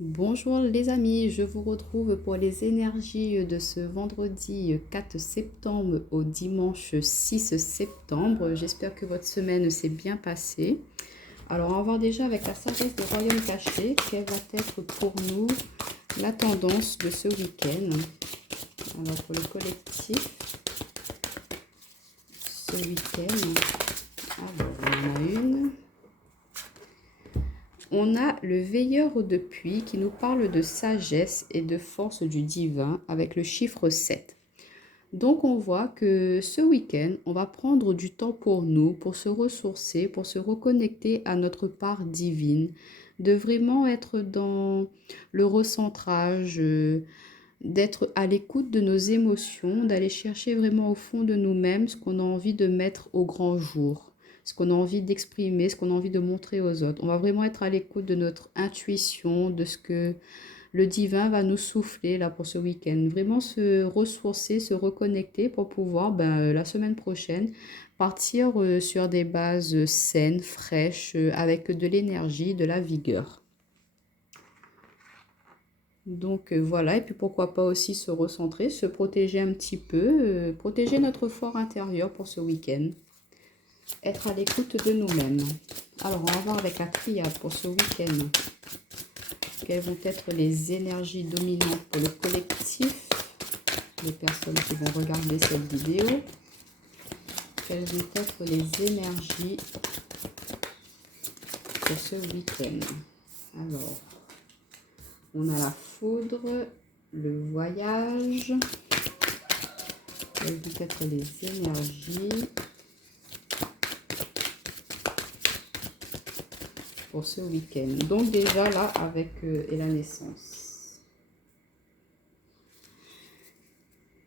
Bonjour les amis, je vous retrouve pour les énergies de ce vendredi 4 septembre au dimanche 6 septembre. J'espère que votre semaine s'est bien passée. Alors on va voir déjà avec la sagesse des royaumes cachés, quelle va être pour nous la tendance de ce week-end. Alors pour le collectif, ce week-end, alors il y en a une. On a le veilleur de pluie qui nous parle de sagesse et de force du divin avec le chiffre 7. Donc on voit que ce week-end, on va prendre du temps pour nous, pour se ressourcer, pour se reconnecter à notre part divine, de vraiment être dans le recentrage, d'être à l'écoute de nos émotions, d'aller chercher vraiment au fond de nous-mêmes ce qu'on a envie de mettre au grand jour, ce qu'on a envie d'exprimer, ce qu'on a envie de montrer aux autres. On va vraiment être à l'écoute de notre intuition, de ce que le divin va nous souffler là pour ce week-end. Vraiment se ressourcer, se reconnecter pour pouvoir la semaine prochaine partir sur des bases saines, fraîches, avec de l'énergie, de la vigueur. Donc voilà, et puis pourquoi pas aussi se recentrer, se protéger un petit peu, protéger notre fort intérieur pour ce week-end, être à l'écoute de nous-mêmes. Alors on va voir avec la triade pour ce week-end, quelles vont être les énergies dominantes pour le collectif, les personnes qui vont regarder cette vidéo, quelles vont être les énergies pour ce week-end. Alors, on a la foudre, le voyage, quelles vont être les énergies pour ce week-end. Donc déjà là, avec et la naissance.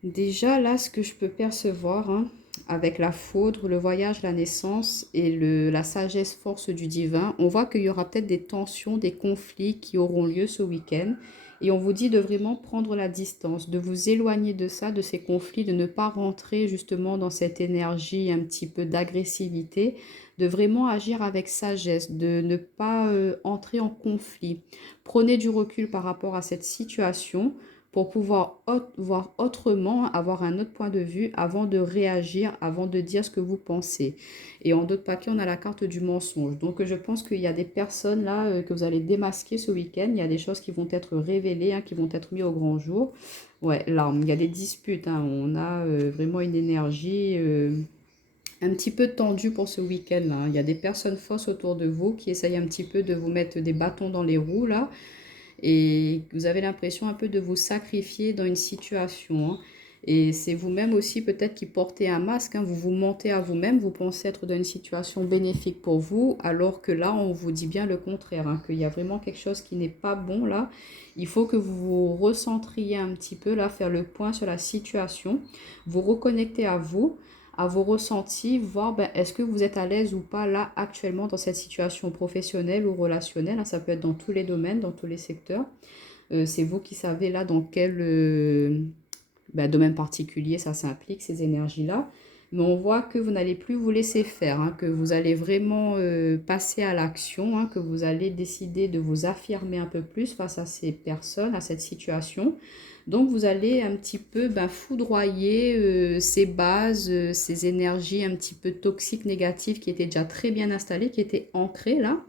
Déjà là, ce que je peux percevoir, hein, avec la foudre, le voyage, la naissance et la sagesse force du divin, on voit qu'il y aura peut-être des tensions, des conflits qui auront lieu ce week-end. Et on vous dit de vraiment prendre la distance, de vous éloigner de ça, de ces conflits, de ne pas rentrer justement dans cette énergie un petit peu d'agressivité, de vraiment agir avec sagesse, de ne pas entrer en conflit. Prenez du recul par rapport à cette situation pour pouvoir voir autrement, avoir un autre point de vue avant de réagir, avant de dire ce que vous pensez. Et en d'autres papiers, on a la carte du mensonge. Donc je pense qu'il y a des personnes là que vous allez démasquer ce week-end. Il y a des choses qui vont être révélées, hein, qui vont être mises au grand jour. Ouais, là, il y a des disputes, hein. On a vraiment une énergie un petit peu tendue pour ce week-end là. Il y a des personnes fausses autour de vous qui essayent un petit peu de vous mettre des bâtons dans les roues là et vous avez l'impression un peu de vous sacrifier dans une situation, hein. Et c'est vous-même aussi peut-être qui portez un masque, hein. Vous vous mentez à vous-même, vous pensez être dans une situation bénéfique pour vous, alors que là, on vous dit bien le contraire, hein, qu'il y a vraiment quelque chose qui n'est pas bon là. Il faut que vous vous recentriez un petit peu là, faire le point sur la situation, vous reconnecter à vos ressentis, voir est-ce que vous êtes à l'aise ou pas là actuellement dans cette situation professionnelle ou relationnelle, hein. Ça peut être dans tous les domaines, dans tous les secteurs. C'est vous qui savez là dans quel domaine particulier ça s'implique, ces énergies-là. Mais on voit que vous n'allez plus vous laisser faire, hein, que vous allez vraiment passer à l'action, hein, que vous allez décider de vous affirmer un peu plus face à ces personnes, à cette situation. Donc vous allez un petit peu foudroyer ces bases, ces énergies un petit peu toxiques, négatives qui étaient déjà très bien installées, qui étaient ancrées là.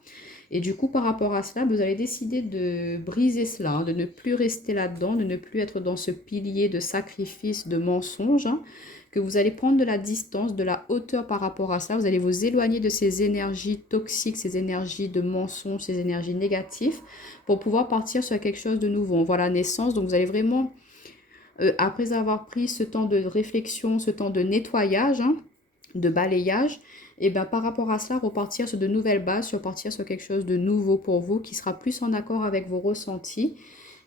Et du coup, par rapport à cela, vous allez décider de briser cela, hein, de ne plus rester là-dedans, de ne plus être dans ce pilier de sacrifice, de mensonge, hein, que vous allez prendre de la distance, de la hauteur par rapport à ça. Vous allez vous éloigner de ces énergies toxiques, ces énergies de mensonge, ces énergies négatives, pour pouvoir partir sur quelque chose de nouveau. On voit la naissance, donc vous allez vraiment, après avoir pris ce temps de réflexion, ce temps de nettoyage, hein, de balayage, et bien par rapport à cela, repartir sur de nouvelles bases, repartir sur quelque chose de nouveau pour vous, qui sera plus en accord avec vos ressentis.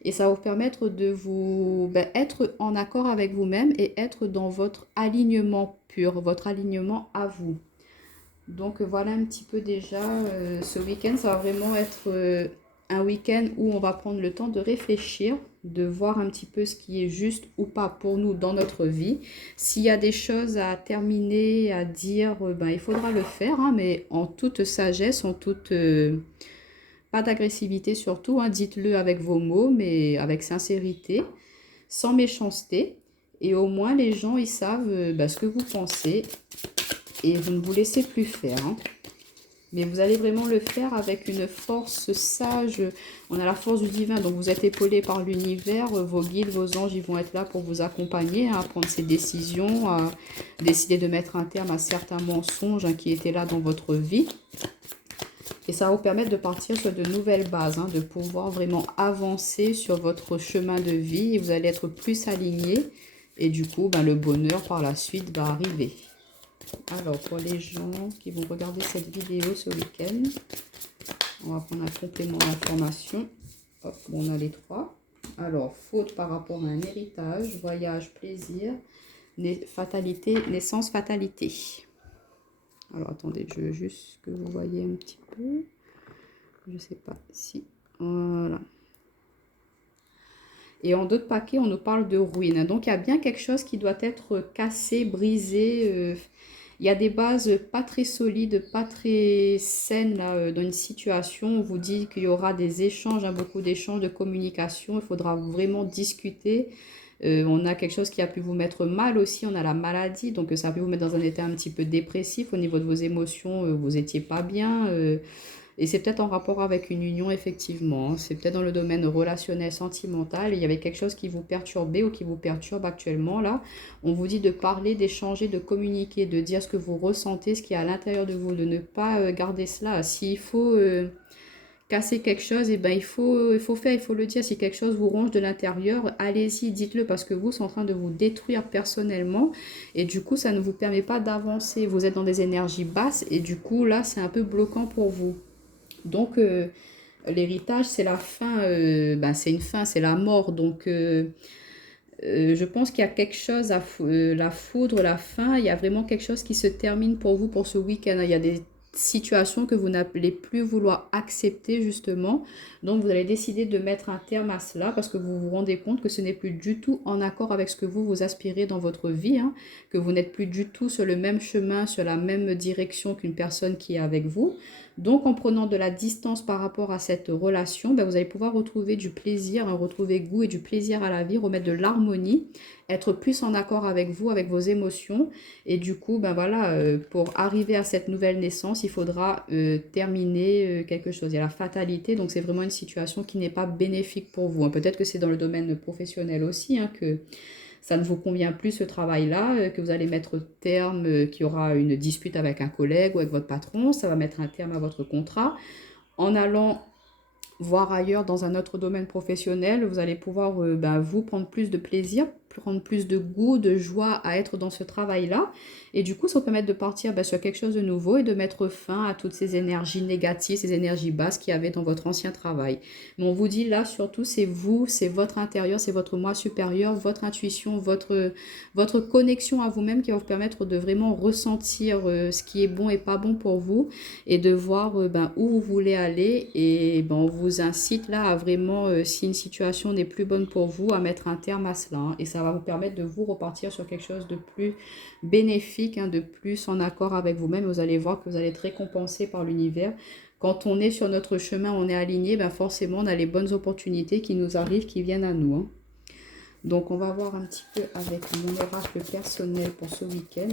Et ça va vous permettre de vous être en accord avec vous-même et être dans votre alignement pur, votre alignement à vous. Donc voilà un petit peu déjà, ce week-end, ça va vraiment être un week-end où on va prendre le temps de réfléchir, de voir un petit peu ce qui est juste ou pas pour nous dans notre vie. S'il y a des choses à terminer, à dire, il faudra le faire, hein, mais en toute sagesse, en toute pas d'agressivité surtout, hein, dites-le avec vos mots, mais avec sincérité, sans méchanceté. Et au moins, les gens, ils savent ce que vous pensez et vous ne vous laissez plus faire, hein. Mais vous allez vraiment le faire avec une force sage. On a la force du divin, donc vous êtes épaulé par l'univers. Vos guides, vos anges, ils vont être là pour vous accompagner, hein, à prendre ces décisions, à décider de mettre un terme à certains mensonges, hein, qui étaient là dans votre vie. Et ça va vous permettre de partir sur de nouvelles bases, hein, de pouvoir vraiment avancer sur votre chemin de vie. Et vous allez être plus aligné. Et du coup, le bonheur par la suite va arriver. Alors, pour les gens qui vont regarder cette vidéo ce week-end, on va prendre un complément d'information. Hop, on a les 3. Alors, faute par rapport à un héritage, voyage, plaisir, fatalité, naissance, fatalité. Alors, attendez, je veux juste que vous voyez un petit peu. Je ne sais pas si... Voilà. Et en d'autres paquets, on nous parle de ruine. Donc, il y a bien quelque chose qui doit être cassé, brisé. Il y a des bases pas très solides, pas très saines là, dans une situation. On vous dit qu'il y aura des échanges, hein, beaucoup d'échanges, de communication. Il faudra vraiment discuter. On a quelque chose qui a pu vous mettre mal aussi. On a la maladie, donc ça a pu vous mettre dans un état un petit peu dépressif au niveau de vos émotions. Vous n'étiez pas bien. Et c'est peut-être en rapport avec une union, effectivement. C'est peut-être dans le domaine relationnel, sentimental. Et il y avait quelque chose qui vous perturbait ou qui vous perturbe actuellement. Là, on vous dit de parler, d'échanger, de communiquer, de dire ce que vous ressentez, ce qui est à l'intérieur de vous, de ne pas garder cela. S'il faut casser quelque chose, il faut faire, il faut le dire. Si quelque chose vous ronge de l'intérieur, allez-y, dites-le, parce que vous, c'est en train de vous détruire personnellement. Et du coup, ça ne vous permet pas d'avancer. Vous êtes dans des énergies basses et du coup, là, c'est un peu bloquant pour vous. Donc, l'héritage, c'est la fin, c'est une fin, c'est la mort. Donc, je pense qu'il y a quelque chose, la foudre, la fin, il y a vraiment quelque chose qui se termine pour vous pour ce week-end. Il y a des situations que vous n'allez plus vouloir accepter, justement. Donc, vous allez décider de mettre un terme à cela parce que vous vous rendez compte que ce n'est plus du tout en accord avec ce que vous aspirez dans votre vie, hein, que vous n'êtes plus du tout sur le même chemin, sur la même direction qu'une personne qui est avec vous. Donc, en prenant de la distance par rapport à cette relation, vous allez pouvoir retrouver du plaisir, hein, retrouver goût et du plaisir à la vie, remettre de l'harmonie, être plus en accord avec vous, avec vos émotions. Et du coup, pour arriver à cette nouvelle naissance, il faudra terminer quelque chose. Il y a la fatalité, donc c'est vraiment une situation qui n'est pas bénéfique pour vous, hein. Peut-être que c'est dans le domaine professionnel aussi, hein, que ça ne vous convient plus ce travail-là, que vous allez mettre terme, qu'il y aura une dispute avec un collègue ou avec votre patron, ça va mettre un terme à votre contrat. En allant voir ailleurs dans un autre domaine professionnel, vous allez pouvoir vous prendre plus de plaisir, prendre plus de goût, de joie à être dans ce travail-là. Et du coup, ça va permettre de partir sur quelque chose de nouveau et de mettre fin à toutes ces énergies négatives, ces énergies basses qu'il y avait dans votre ancien travail. Mais on vous dit là, surtout, c'est vous, c'est votre intérieur, c'est votre moi supérieur, votre intuition, votre connexion à vous-même qui va vous permettre de vraiment ressentir ce qui est bon et pas bon pour vous et de voir où vous voulez aller. Et on vous incite là à vraiment, si une situation n'est plus bonne pour vous, à mettre un terme à cela, hein. Et ça va vous permettre de vous repartir sur quelque chose de plus bénéfique, hein, de plus en accord avec vous-même. Vous allez voir que vous allez être récompensé par l'univers. Quand on est sur notre chemin, on est aligné, forcément on a les bonnes opportunités qui nous arrivent, qui viennent à nous, hein. Donc on va voir un petit peu avec mon oracle personnel pour ce week-end.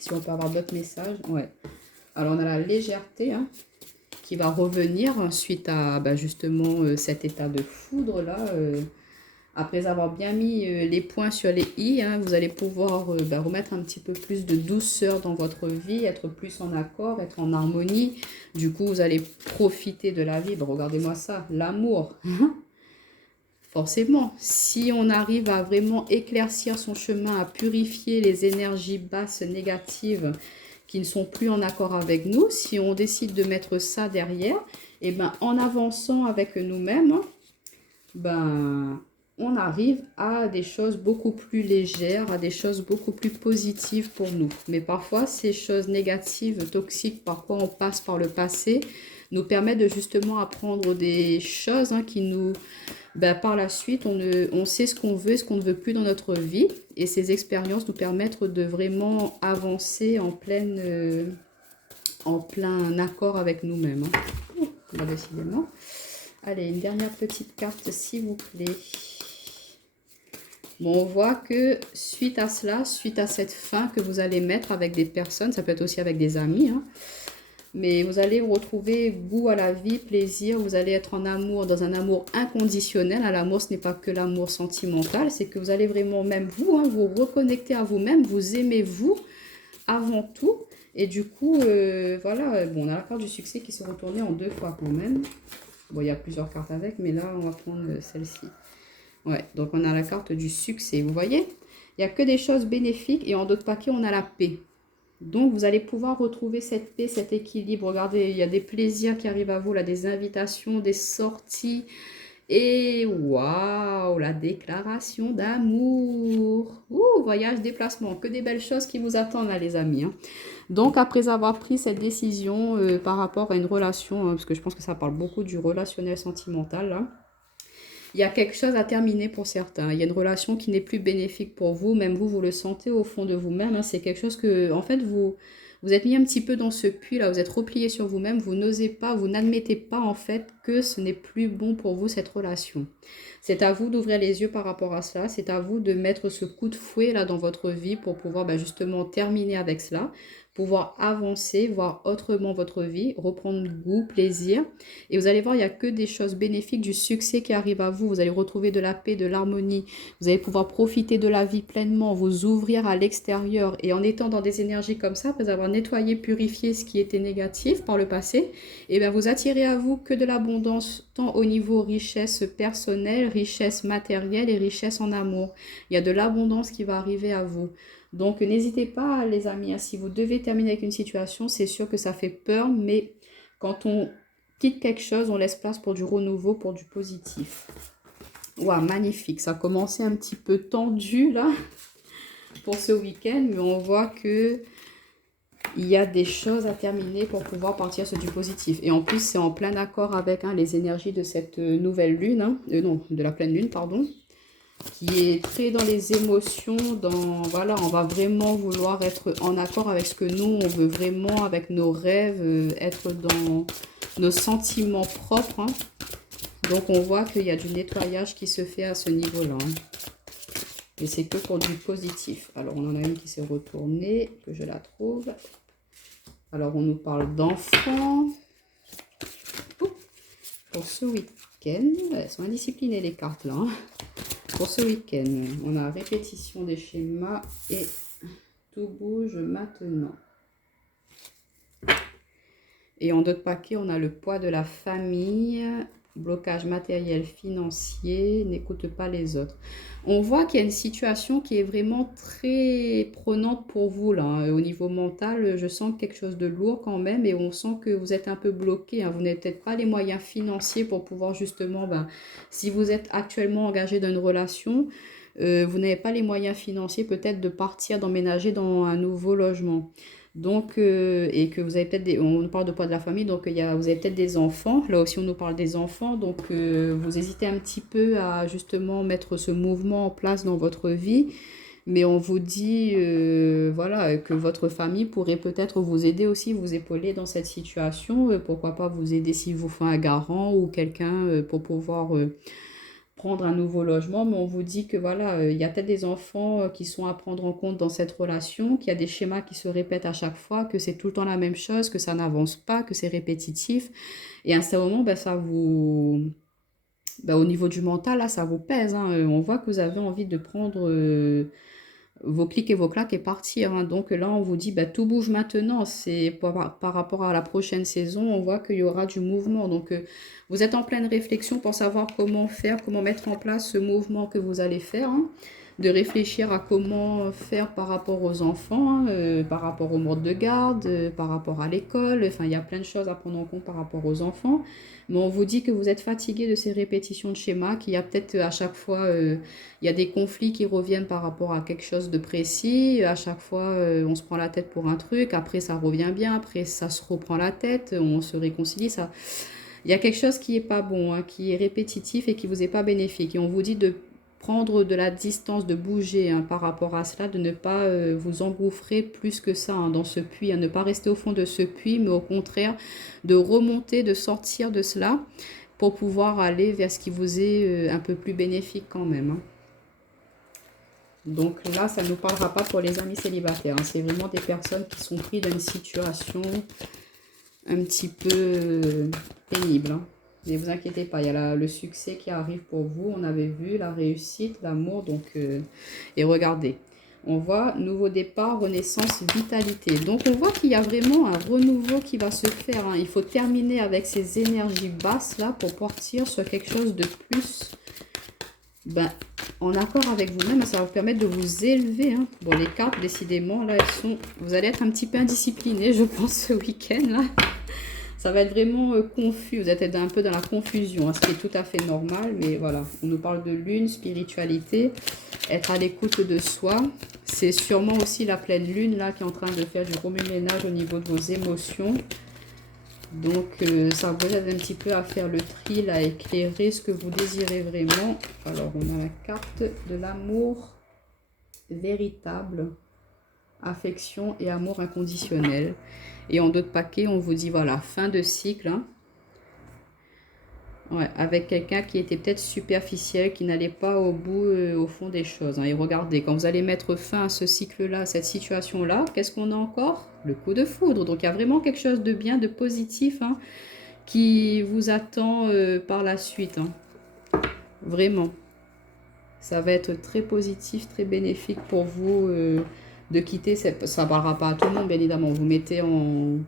Si on peut avoir d'autres messages. Ouais. Alors on a la légèreté, hein, qui va revenir suite à justement cet état de foudre là. Après avoir bien mis les points sur les i, hein, vous allez pouvoir remettre un petit peu plus de douceur dans votre vie, être plus en accord, être en harmonie. Du coup, vous allez profiter de la vie. Regardez-moi ça, l'amour. Forcément, si on arrive à vraiment éclaircir son chemin, à purifier les énergies basses négatives qui ne sont plus en accord avec nous, si on décide de mettre ça derrière, et en avançant avec nous-mêmes, on arrive à des choses beaucoup plus légères, à des choses beaucoup plus positives pour nous. Mais parfois, ces choses négatives, toxiques, par quoi on passe par le passé, nous permettent de justement apprendre des choses, hein, qui nous... par la suite, on sait ce qu'on veut et ce qu'on ne veut plus dans notre vie. Et ces expériences nous permettent de vraiment avancer en plein accord avec nous-mêmes, hein. Bah, décidément. Allez, une dernière petite carte, s'il vous plaît. Bon, on voit que suite à cela, suite à cette fin que vous allez mettre avec des personnes, ça peut être aussi avec des amis, hein, mais vous allez retrouver goût à la vie, plaisir, vous allez être en amour, dans un amour inconditionnel. L'amour, ce n'est pas que l'amour sentimental, c'est que vous allez vraiment, même vous, hein, vous reconnecter à vous-même, vous aimez vous avant tout. Et du coup, voilà, bon, on a la carte du succès qui s'est retournée en 2 fois quand même. Bon, il y a plusieurs cartes avec, mais là, on va prendre celle-ci. Ouais, donc on a la carte du succès, vous voyez? Il n'y a que des choses bénéfiques et en d'autres paquets, on a la paix. Donc, vous allez pouvoir retrouver cette paix, cet équilibre. Regardez, il y a des plaisirs qui arrivent à vous, là, des invitations, des sorties. Et waouh, la déclaration d'amour. Ouh, voyage, déplacement. Que des belles choses qui vous attendent, là, les amis, hein. Donc, après avoir pris cette décision par rapport à une relation, hein, parce que je pense que ça parle beaucoup du relationnel sentimental, là. Il y a quelque chose à terminer pour certains. Il y a une relation qui n'est plus bénéfique pour vous. Même vous, vous le sentez au fond de vous-même, hein. C'est quelque chose que, en fait, vous êtes mis un petit peu dans ce puits là. Vous êtes replié sur vous-même. Vous n'osez pas, vous n'admettez pas en fait que ce n'est plus bon pour vous cette relation. C'est à vous d'ouvrir les yeux par rapport à cela. C'est à vous de mettre ce coup de fouet là dans votre vie pour pouvoir justement terminer avec cela, pouvoir avancer, voir autrement votre vie, reprendre goût, plaisir. Et vous allez voir, il n'y a que des choses bénéfiques, du succès qui arrive à vous. Vous allez retrouver de la paix, de l'harmonie. Vous allez pouvoir profiter de la vie pleinement, vous ouvrir à l'extérieur. Et en étant dans des énergies comme ça, après avoir nettoyé, purifié ce qui était négatif par le passé, et bien vous attirez à vous que de l'abondance, tant au niveau richesse personnelle, richesse matérielle et richesse en amour. Il y a de l'abondance qui va arriver à vous. Donc n'hésitez pas les amis, hein, si vous devez terminer avec une situation, c'est sûr que ça fait peur, mais quand on quitte quelque chose, on laisse place pour du renouveau, pour du positif. Waouh, magnifique, ça a commencé un petit peu tendu là pour ce week-end, mais on voit que il y a des choses à terminer pour pouvoir partir sur du positif. Et en plus, c'est en plein accord avec les énergies de cette nouvelle lune, hein, non, de la pleine lune, pardon, qui est très dans les émotions, voilà, on va vraiment vouloir être en accord avec ce que nous, on veut vraiment, avec nos rêves, être dans nos sentiments propres, hein. Donc, on voit qu'il y a du nettoyage qui se fait à ce niveau-là, hein. Et c'est que pour du positif. Alors, on en a une qui s'est retournée, que je la trouve. Alors, on nous parle d'enfants. Pour ce week-end, elles sont indisciplinées les cartes là, hein. Pour ce week-end, on a répétition des schémas et tout bouge maintenant. Et en d'autres paquets, on a le poids de la famille, blocage matériel financier, n'écoute pas les autres. On voit qu'il y a une situation qui est vraiment très prenante pour vous là, hein. Au niveau mental, je sens quelque chose de lourd quand même et on sent que vous êtes un peu bloqué, hein. Vous n'avez peut-être pas les moyens financiers pour pouvoir justement, si vous êtes actuellement engagé dans une relation, vous n'avez pas les moyens financiers peut-être de partir, d'emménager dans un nouveau logement. Donc, et que vous avez peut-être on nous parle de poids de la famille, donc vous avez peut-être des enfants. Là aussi, on nous parle des enfants. Donc, vous hésitez un petit peu à justement mettre ce mouvement en place dans votre vie. Mais on vous dit, voilà, que votre famille pourrait peut-être vous aider aussi, vous épauler dans cette situation. Pourquoi pas vous aider s'il vous faut un garant ou quelqu'un pour pouvoir prendre un nouveau logement, mais on vous dit que voilà, il y a peut-être des enfants qui sont à prendre en compte dans cette relation, qu'il y a des schémas qui se répètent à chaque fois, que c'est tout le temps la même chose, que ça n'avance pas, que c'est répétitif. Et à un certain moment, ça vous... au niveau du mental, là, ça vous pèse, hein. On voit que vous avez envie de prendre vos clics et vos claques et partir, hein. Donc là, on vous dit, tout bouge maintenant. C'est par rapport à la prochaine saison, on voit qu'il y aura du mouvement. Donc, vous êtes en pleine réflexion pour savoir comment faire, comment mettre en place ce mouvement que vous allez faire, hein. De réfléchir à comment faire par rapport aux enfants, hein, par rapport au mode de garde, par rapport à l'école. Enfin, il y a plein de choses à prendre en compte par rapport aux enfants. Mais on vous dit que vous êtes fatigué de ces répétitions de schémas, qu'il y a peut-être à chaque fois, il y a des conflits qui reviennent par rapport à quelque chose de précis. À chaque fois, on se prend la tête pour un truc, après ça revient bien, après ça se reprend la tête, on se réconcilie. Ça... Il y a quelque chose qui n'est pas bon, hein, qui est répétitif et qui ne vous est pas bénéfique. Et on vous dit de prendre de la distance, de bouger hein, par rapport à cela, de ne pas vous engouffrer plus que ça hein, dans ce puits, hein, ne pas rester au fond de ce puits, mais au contraire de remonter, de sortir de cela pour pouvoir aller vers ce qui vous est un peu plus bénéfique quand même. Hein. Donc là, ça ne nous parlera pas pour les amis célibataires. Hein. C'est vraiment des personnes qui sont prises dans une situation un petit peu pénible. Hein. Ne vous inquiétez pas, il y a le succès qui arrive pour vous. On avait vu la réussite, l'amour. Donc, et regardez, on voit nouveau départ, renaissance, vitalité. Donc, on voit qu'il y a vraiment un renouveau qui va se faire. Hein. Il faut terminer avec ces énergies basses là pour partir sur quelque chose de plus en accord avec vous-même. Ça va vous permettre de vous élever. Hein. Bon, les cartes, décidément, là, elles sont... Vous allez être un petit peu indiscipliné, je pense, ce week-end là. Ça va être vraiment confus, vous êtes un peu dans la confusion, hein, ce qui est tout à fait normal. Mais voilà, on nous parle de lune, spiritualité, être à l'écoute de soi. C'est sûrement aussi la pleine lune là qui est en train de faire du remue-ménage au niveau de vos émotions. Donc ça vous aide un petit peu à faire le tri, à éclairer ce que vous désirez vraiment. Alors on a la carte de l'amour véritable, affection et amour inconditionnel. Et en d'autres paquets, on vous dit, voilà, fin de cycle. Hein. Ouais, avec quelqu'un qui était peut-être superficiel, qui n'allait pas au bout, au fond des choses. Hein. Et regardez, quand vous allez mettre fin à ce cycle-là, cette situation-là, qu'est-ce qu'on a encore? Le coup de foudre. Donc, il y a vraiment quelque chose de bien, de positif, hein, qui vous attend par la suite. Hein. Vraiment. Ça va être très positif, très bénéfique pour vous de quitter. Ça ne parlera pas à tout le monde, bien évidemment. Vous mettez en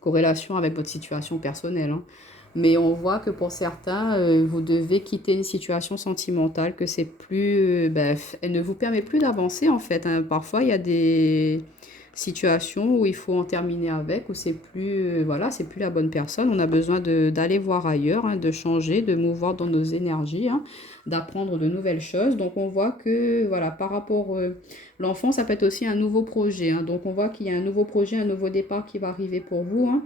corrélation avec votre situation personnelle. Hein. Mais on voit que pour certains, vous devez quitter une situation sentimentale, que c'est plus... elle ne vous permet plus d'avancer, en fait. Hein. Parfois, il y a des situations où il faut en terminer avec, où c'est plus... voilà, c'est plus la bonne personne. On a besoin d'aller voir ailleurs, hein, de changer, de mouvoir dans nos énergies, hein, d'apprendre de nouvelles choses. Donc, on voit que, voilà, par rapport... l'enfant, ça peut être aussi un nouveau projet. Hein. Donc, on voit qu'il y a un nouveau projet, un nouveau départ qui va arriver pour vous. Hein.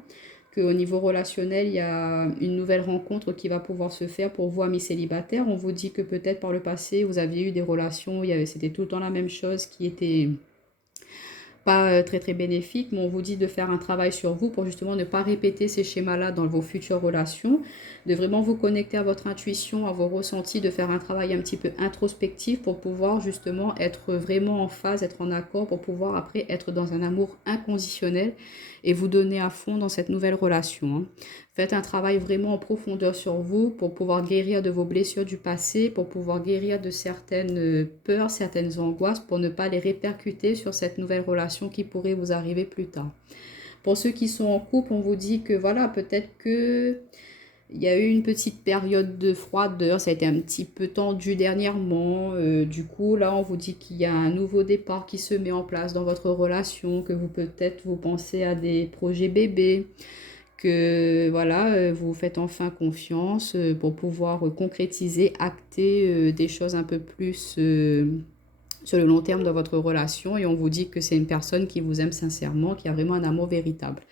Qu'au niveau relationnel, il y a une nouvelle rencontre qui va pouvoir se faire pour vous, amis célibataires. On vous dit que peut-être par le passé, vous aviez eu des relations, c'était tout le temps la même chose qui était pas très très bénéfique, mais on vous dit de faire un travail sur vous pour justement ne pas répéter ces schémas-là dans vos futures relations, de vraiment vous connecter à votre intuition, à vos ressentis, de faire un travail un petit peu introspectif pour pouvoir justement être vraiment en phase, être en accord, pour pouvoir après être dans un amour inconditionnel et vous donner à fond dans cette nouvelle relation. Hein. Faites un travail vraiment en profondeur sur vous pour pouvoir guérir de vos blessures du passé, pour pouvoir guérir de certaines peurs, certaines angoisses, pour ne pas les répercuter sur cette nouvelle relation qui pourrait vous arriver plus tard. Pour ceux qui sont en couple, on vous dit que voilà, peut-être que il y a eu une petite période de froideur, ça a été un petit peu tendu dernièrement. Du coup, là, on vous dit qu'il y a un nouveau départ qui se met en place dans votre relation, que vous peut-être vous pensez à des projets bébés, que voilà, vous faites enfin confiance pour pouvoir concrétiser, acter des choses un peu plus sur le long terme de votre relation. Et on vous dit que c'est une personne qui vous aime sincèrement, qui a vraiment un amour véritable.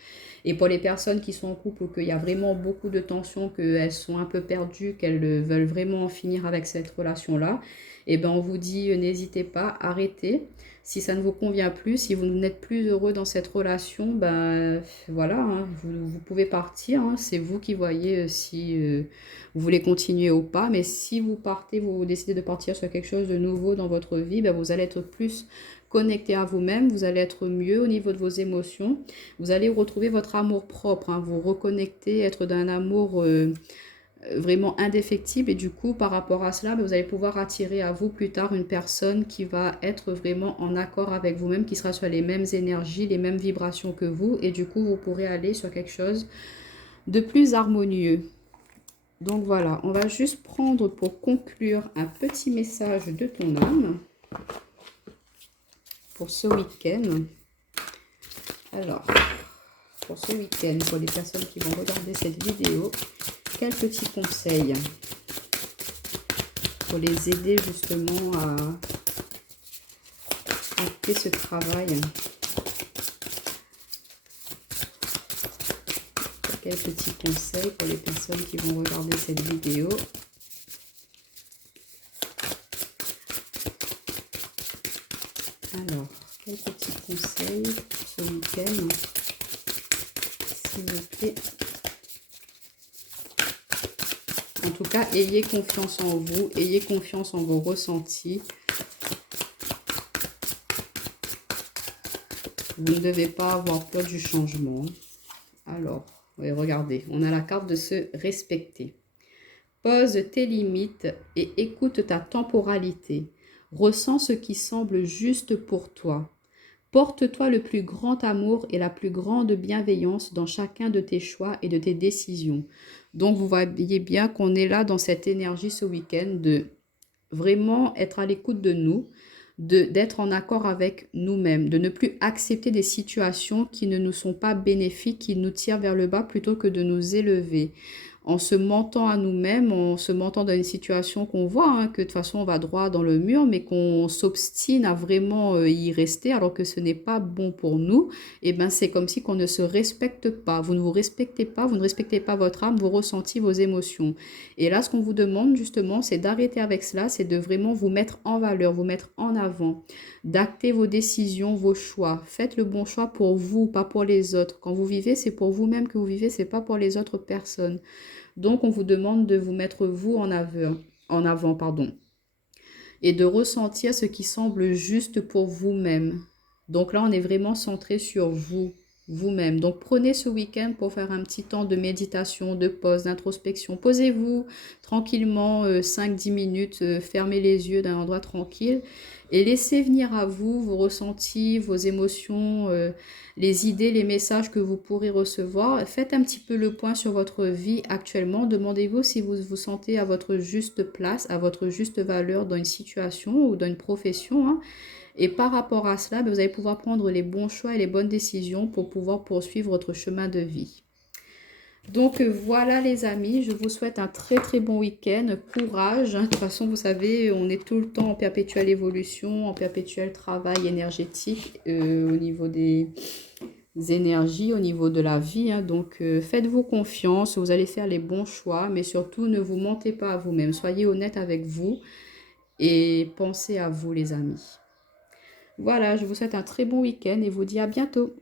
Et pour les personnes qui sont en couple, qu'il y a vraiment beaucoup de tensions, qu'elles sont un peu perdues, qu'elles veulent vraiment en finir avec cette relation-là, et ben on vous dit n'hésitez pas, arrêtez. Si ça ne vous convient plus, si vous n'êtes plus heureux dans cette relation, ben voilà, hein, vous pouvez partir. Hein, c'est vous qui voyez si vous voulez continuer ou pas. Mais si vous partez, vous décidez de partir sur quelque chose de nouveau dans votre vie, ben vous allez être plus connecté à vous-même, vous allez être mieux au niveau de vos émotions, vous allez retrouver votre amour propre, hein, vous reconnecter, être d'un amour vraiment indéfectible, et du coup par rapport à cela, vous allez pouvoir attirer à vous plus tard une personne qui va être vraiment en accord avec vous-même, qui sera sur les mêmes énergies, les mêmes vibrations que vous, et du coup vous pourrez aller sur quelque chose de plus harmonieux. Donc voilà, on va juste prendre pour conclure un petit message de ton âme pour ce week-end. Alors, pour ce week-end, pour les personnes qui vont regarder cette vidéo, quels petits conseils pour les aider justement à acter ce travail? Quels petits conseils pour les personnes qui vont regarder cette vidéo? ce week-end, s'il vous plaît. En tout cas, ayez confiance en vous, ayez confiance en vos ressentis. Vous ne devez pas avoir peur du changement. Alors, oui, regardez, on a la carte de se respecter. Pose tes limites et écoute ta temporalité. Ressens ce qui semble juste pour toi. Porte-toi le plus grand amour et la plus grande bienveillance dans chacun de tes choix et de tes décisions. Donc, vous voyez bien qu'on est là dans cette énergie ce week-end de vraiment être à l'écoute de nous, d'être en accord avec nous-mêmes, de ne plus accepter des situations qui ne nous sont pas bénéfiques, qui nous tirent vers le bas plutôt que de nous élever. En se mentant à nous-mêmes, en se mentant dans une situation qu'on voit, hein, que de toute façon on va droit dans le mur, mais qu'on s'obstine à vraiment y rester alors que ce n'est pas bon pour nous, et ben c'est comme si qu'on ne se respecte pas. Vous ne vous respectez pas, vous ne respectez pas votre âme, vos ressentis, vos émotions. Et là, ce qu'on vous demande justement, c'est d'arrêter avec cela, c'est de vraiment vous mettre en valeur, vous mettre en avant, d'acter vos décisions, vos choix. Faites le bon choix pour vous, pas pour les autres. Quand vous vivez, c'est pour vous-même que vous vivez, c'est pas pour les autres personnes. Donc, on vous demande de vous mettre vous en avant, pardon, et de ressentir ce qui semble juste pour vous-même. Donc là, on est vraiment centré sur vous, vous-même. Donc, prenez ce week-end pour faire un petit temps de méditation, de pause, d'introspection. Posez-vous tranquillement 5-10 minutes, fermez les yeux d'un endroit tranquille et laissez venir à vous vos ressentis, vos émotions, les idées, les messages que vous pourrez recevoir. Faites un petit peu le point sur votre vie actuellement. Demandez-vous si vous vous sentez à votre juste place, à votre juste valeur dans une situation ou dans une profession, hein. Et par rapport à cela, vous allez pouvoir prendre les bons choix et les bonnes décisions pour pouvoir poursuivre votre chemin de vie. Donc voilà les amis, je vous souhaite un très très bon week-end, courage. De toute façon, vous savez, on est tout le temps en perpétuelle évolution, en perpétuel travail énergétique au niveau des énergies, au niveau de la vie. Donc faites-vous confiance, vous allez faire les bons choix, mais surtout ne vous mentez pas à vous-même. Soyez honnête avec vous et pensez à vous les amis. Voilà, je vous souhaite un très bon week-end et vous dis à bientôt.